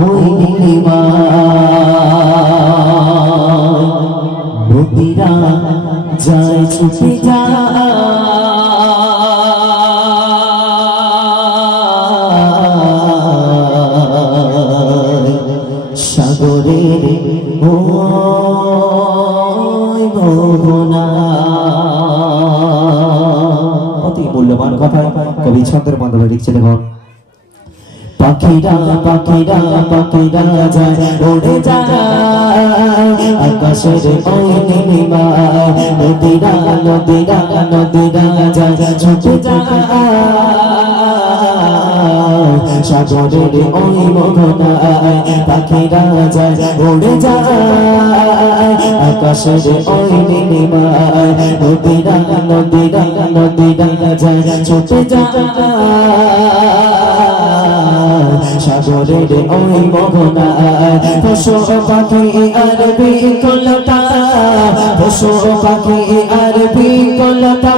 ওই নীলিমা নদীরা যায় ছুটে যায় সাগরের ওই মোহনা। অতি মূল্যবান কথা কবি ছন্দের মাধ্যমে লিখছে দেখুন। পাখিরা পাখিরা পাখিরা যায় উড়ে যায় আকাশের ওই নীলিমায় নদীরা নদীরা নদীরা যায় ছুটে যায় সাগরের ওই মোহনায় পাখিরা যায় উড়ে যায় আকাশের ওই নীলিমায় নদীরা নদীরা নদীরা যায় ছুটে যায় সাগরের ওই মোহনায় পশু পাখি আর বিকলতা পশু পাখি আর বিকলতা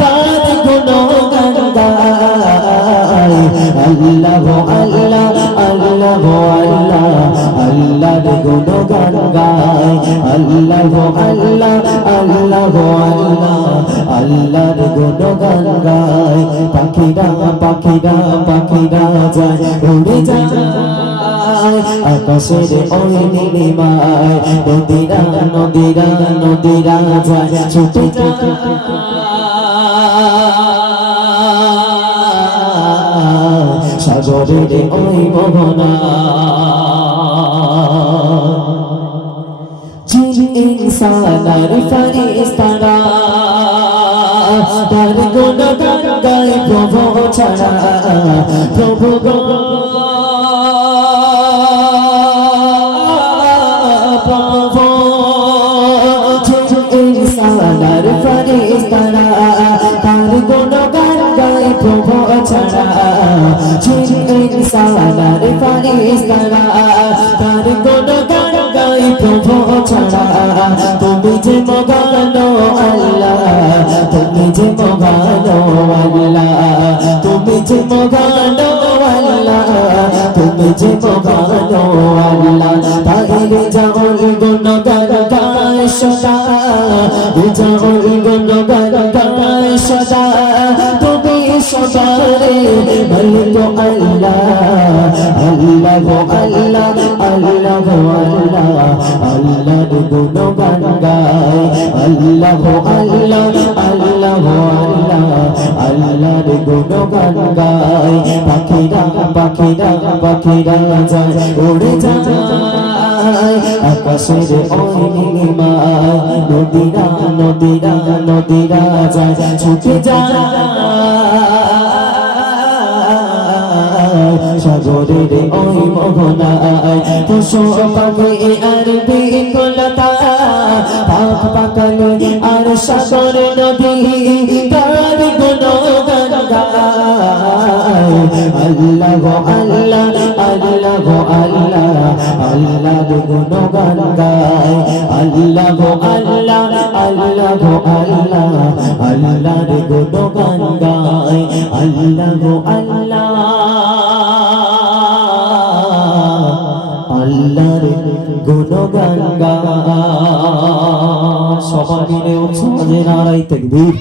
কার গুণগান গায় আল্লাহ আল্লাহ আল্লাহ আল্লাহ আল্লাহর গুণগান গায় আল্লাহ আল্লাহ আল্লাহ আল্লাহ আল্লাহর গুণগান গায় পাখিরা পাখিরা পাখিরা যায় উড়ে যায় আকাশের ওই নীলিমায় নদীরা নদীরা নদীরা যায় ছুটে যায় সাগরের ওই মোহনা। জিন ইনসান আর ফেরেশতারা তার গুণগান গায় প্রভু ছাড়া প্রভু প্রভু জিন ইনসান আর ফেরেশতারা তার গুণগান গায় প্রভু ছাড়া জিন ইনসান আর ফেরেশতারা তার গুণগান গায় প্রভু ছাড়া তুমি যে মগানো আল্লাহ তুমি যে মগানো আল্লাহ তুমি যে মগানো আল্লাহ তুমি যে মগানো আল্লাহ তাইলে যাওয়ার গুণগান গায় সদা যাওয়ার গুণগান গায় সদা তুমি সদারে মালিক আল্লাহ আল্লাহ আল্লাহ আল্লাহ আল্লাহ আল্লাহর গুণগান গায় আল্লাহ আল্লাহ আল্লাহ আল্লাহ আল্লাহর গুণগান গায় পাখিরা পাখিরা পাখিরা যায় উড়ে যায় আকাশের ওই নীলিমায় নদীরা নদীরা নদীরা যায় ছুটে যায় সাগরের ওই মোহনায় পশু পাখি আর বিকলতা পাখ পাকালে আর সাগর নদী তার গুণগান গায় আল্লাহ আল্লাহ আল্লাহ আল্লাহ আল্লাহর গুণগান গায় আল্লাহ আল্লাহ আল্লাহ আল্লাহ আল্লাহর গুণগান গায় আল্লাহ আল্লাহ আল্লাহর গুণগান গায়। সবাই মিলে উচ্চ নারায়ে তাকবীর।